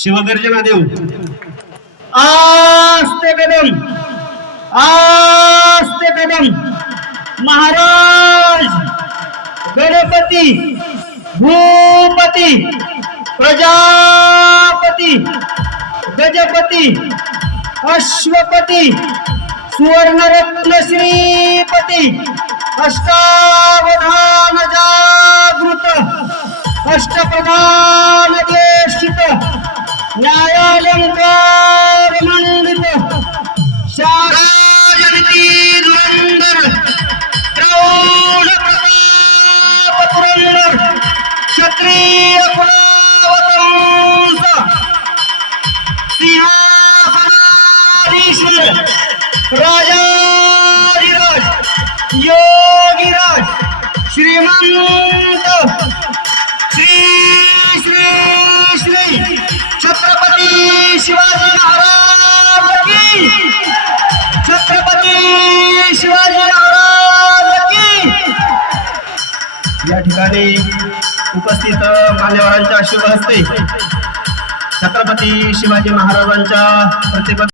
शिवगर्जना देऊ. आस्ते कदम आस्ते कदम महाराज गणपती भूपती प्रजापती गजपती अश्वपती सुवर्णरत्न श्रीपती अष्टावधान जागृत अष्टप्रधान न्यायालंकार मंडित। शाराजनिती धुरंधर प्रौढ प्रताप पुरंदर क्षत्रिय कुलावतंस। सिंहासनाधीश्वर। राजाधिराज। योगीराज। श्रीमंत। श्री श्री श्री। छत्रपती शिवाजी महाराज की? छत्रपती शिवाजी महाराज की? या ठिकाणी उपस्थित मान्यवरांच्या शुभ हस्ते छत्रपती शिवाजी महाराजांच्या प्रतिमा